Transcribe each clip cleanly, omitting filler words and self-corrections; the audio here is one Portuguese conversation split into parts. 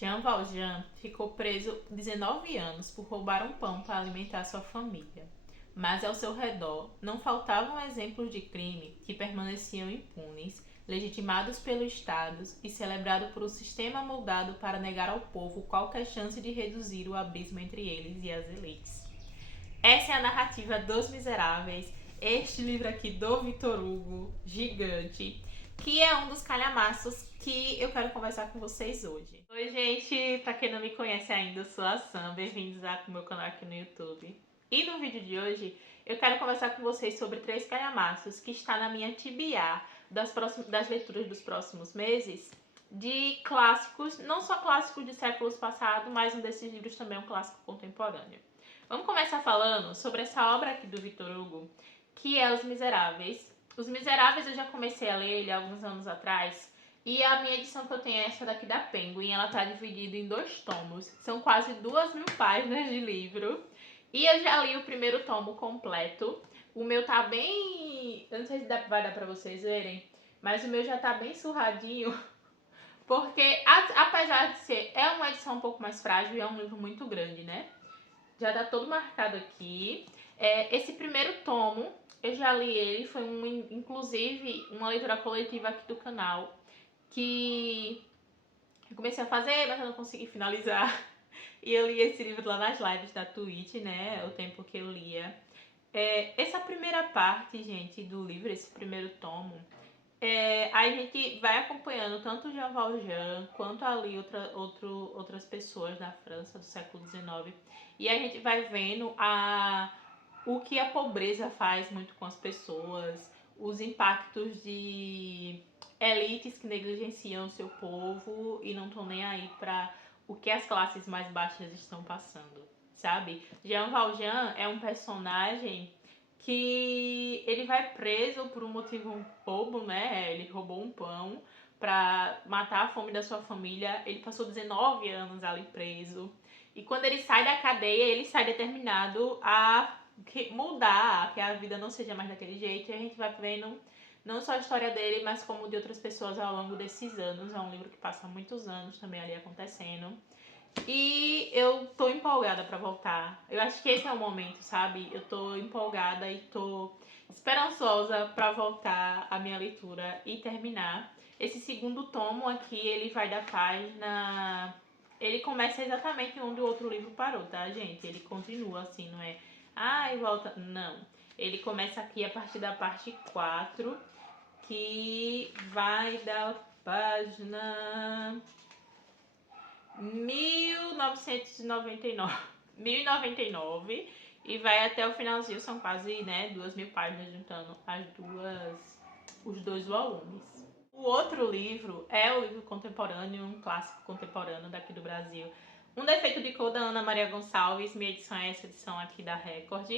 Jean Valjean ficou preso 19 anos por roubar um pão para alimentar sua família. Mas ao seu redor não faltavam exemplos de crime que permaneciam impunes, legitimados pelo Estado e celebrados por um sistema moldado para negar ao povo qualquer chance de reduzir o abismo entre eles e as elites. Essa é a narrativa dos Miseráveis, este livro aqui do Victor Hugo, gigante, que é um dos calhamaços que eu quero conversar com vocês hoje. Oi, gente! Pra quem não me conhece ainda, eu sou a Sam, bem-vindos ao meu canal aqui no YouTube. E no vídeo de hoje, eu quero conversar com vocês sobre 3 calhamaços que está na minha TBA das leituras dos próximos meses, de clássicos, não só clássicos de séculos passados, mas um desses livros também é um clássico contemporâneo. Vamos começar falando sobre essa obra aqui do Victor Hugo, que é Os Miseráveis. Os Miseráveis eu já comecei a ler ele há alguns anos atrás, e a minha edição que eu tenho é essa daqui da Penguin. Ela tá dividida em 2 tomos, são quase 2.000 páginas de livro, e eu já li o primeiro tomo completo. O meu tá bem... eu não sei se vai dar pra vocês verem, mas o meu já tá bem surradinho, porque apesar de ser uma edição um pouco mais frágil, é um livro muito grande, né? Já tá todo marcado aqui. Esse primeiro tomo, eu já li ele, foi inclusive uma leitura coletiva aqui do canal, que eu comecei a fazer, mas eu não consegui finalizar. E eu li esse livro lá nas lives da Twitch, né, o tempo que eu lia. Essa primeira parte, gente, do livro, esse primeiro tomo, a gente vai acompanhando tanto o Jean Valjean quanto ali outras pessoas da França do século XIX. E a gente vai vendo o que a pobreza faz muito com as pessoas, os impactos de elites que negligenciam o seu povo e não estão nem aí para o que as classes mais baixas estão passando, sabe? Jean Valjean é um personagem que ele vai preso por um motivo bobo, né? Ele roubou um pão pra matar a fome da sua família. Ele passou 19 anos ali preso. E quando ele sai da cadeia, ele sai determinado a mudar, que a vida não seja mais daquele jeito. E a gente vai vendo não só a história dele, mas como de outras pessoas ao longo desses anos. É um livro que passa muitos anos também ali acontecendo. E eu tô empolgada pra voltar. Eu acho que esse é o momento, sabe? Eu tô empolgada e tô esperançosa pra voltar a minha leitura e terminar. Esse segundo tomo aqui, ele vai da página... ele começa exatamente onde o outro livro parou, tá, gente? Ele continua assim, não é... e volta... Não. Ele começa aqui a partir da parte 4, que vai da página 1099 e vai até o finalzinho, são quase, né, 2.000 páginas juntando os 2 volumes. O outro livro é o livro contemporâneo, um clássico contemporâneo daqui do Brasil, Um Defeito de Cor, da Ana Maria Gonçalves. Minha edição é essa edição aqui da Record.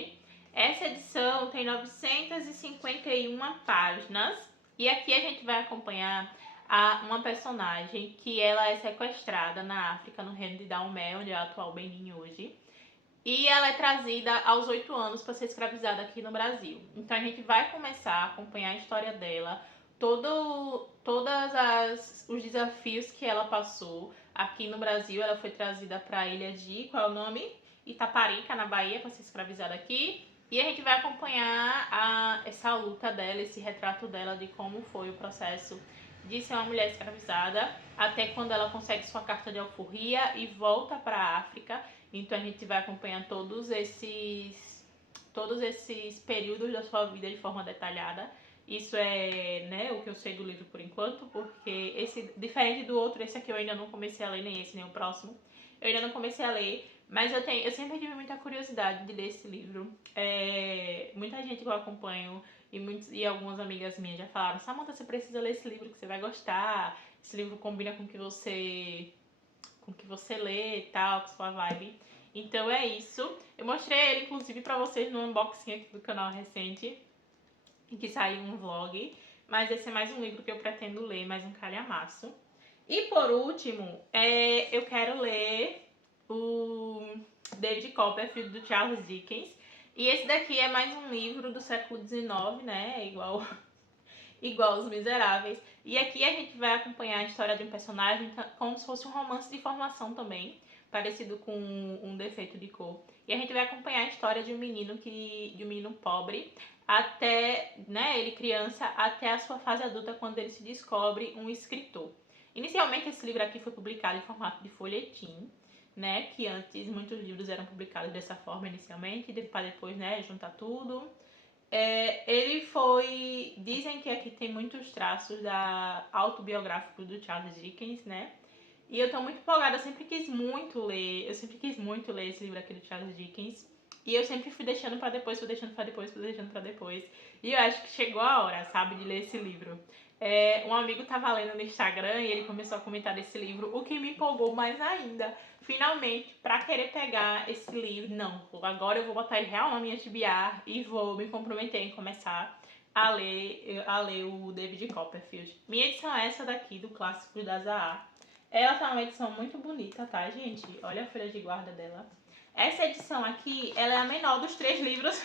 Essa edição tem 951 páginas e aqui a gente vai acompanhar uma personagem que ela é sequestrada na África, no reino de Dahomey, onde é o atual Benin hoje. E ela é trazida aos 8 anos para ser escravizada aqui no Brasil. Então a gente vai começar a acompanhar a história dela, os desafios que ela passou aqui no Brasil. Ela foi trazida para a ilha de, qual é o nome? Itaparica, na Bahia, para ser escravizada aqui. E a gente vai acompanhar essa luta dela, esse retrato dela de como foi o processo de ser uma mulher escravizada, até quando ela consegue sua carta de alforria e volta para a África. Então a gente vai acompanhar todos esses períodos da sua vida de forma detalhada. Isso é, né, o que eu sei do livro por enquanto, porque diferente do outro, esse aqui eu ainda não comecei a ler, nem esse, nem o próximo. Eu ainda não comecei a ler, mas eu sempre tive muita curiosidade de ler esse livro. Muita gente que eu acompanho e algumas amigas minhas já falaram: Samantha, você precisa ler esse livro que você vai gostar. Esse livro combina com o que você lê e tal, com sua vibe. Então é isso. Eu mostrei ele, inclusive, pra vocês no unboxing aqui do canal recente, em que saiu um vlog. Mas esse é mais um livro que eu pretendo ler, mais um calhamaço. E por último, eu quero ler o David Copperfield, do Charles Dickens. E esse daqui é mais um livro do século XIX, né? igual Os Miseráveis. E aqui a gente vai acompanhar a história de um personagem como se fosse um romance de formação também, parecido com Um Defeito de Cor. E a gente vai acompanhar a história de um menino pobre, até, né, ele criança, até a sua fase adulta, quando ele se descobre um escritor. Inicialmente esse livro aqui foi publicado em formato de folhetim, né, que antes muitos livros eram publicados dessa forma inicialmente, para depois, né, juntar tudo. Ele foi... Dizem que aqui tem muitos traços autobiográficos do Charles Dickens, né? E eu tô muito empolgada, eu sempre quis muito ler esse livro aqui do Charles Dickens. E eu sempre fui deixando pra depois, fui deixando pra depois, fui deixando pra depois. E eu acho que chegou a hora, sabe, de ler esse livro. Um amigo tava lendo no Instagram e ele começou a comentar desse livro, o que me empolgou mais ainda. Finalmente, pra querer pegar esse livro, não, agora eu vou botar ele real na minha TBR e vou me comprometer em começar a ler o David Copperfield. Minha edição é essa daqui, do Clássicos da Zahar. Ela tá uma edição muito bonita, tá, gente? Olha a folha de guarda dela. Essa edição aqui, ela é a menor dos 3 livros.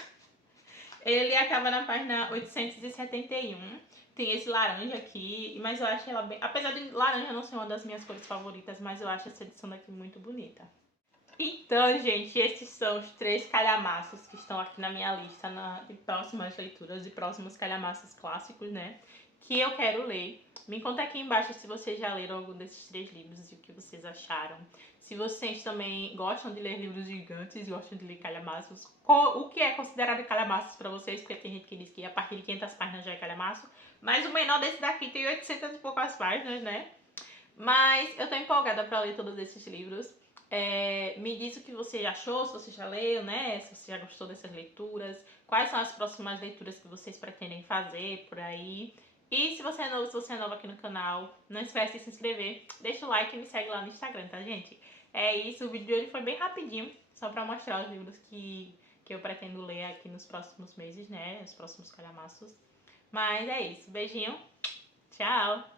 Ele acaba na página 871. Tem esse laranja aqui, mas eu acho ela bem... Apesar de laranja não ser uma das minhas cores favoritas, mas eu acho essa edição daqui muito bonita. Então, gente, esses são os 3 calhamaços que estão aqui na minha lista de próximas leituras e próximos calhamaços clássicos, né? Que eu quero ler. Me conta aqui embaixo se vocês já leram algum desses 3 livros e o que vocês acharam. Se vocês também gostam de ler livros gigantes, gostam de ler calhamaços, o que é considerado calhamaços pra vocês? Porque tem gente que diz que a partir de 500 páginas já é calhamaço. Mas o menor desse daqui tem 800 e poucas páginas, né? Mas eu tô empolgada pra ler todos esses livros. Me diz o que você achou, se você já leu, né? Se você já gostou dessas leituras. Quais são as próximas leituras que vocês pretendem fazer por aí. E se você é novo aqui no canal, não esquece de se inscrever. Deixa o like e me segue lá no Instagram, tá, gente? É isso, o vídeo de hoje foi bem rapidinho. Só pra mostrar os livros que eu pretendo ler aqui nos próximos meses, né? Os próximos calhamaços. Mas é isso, beijinho, tchau!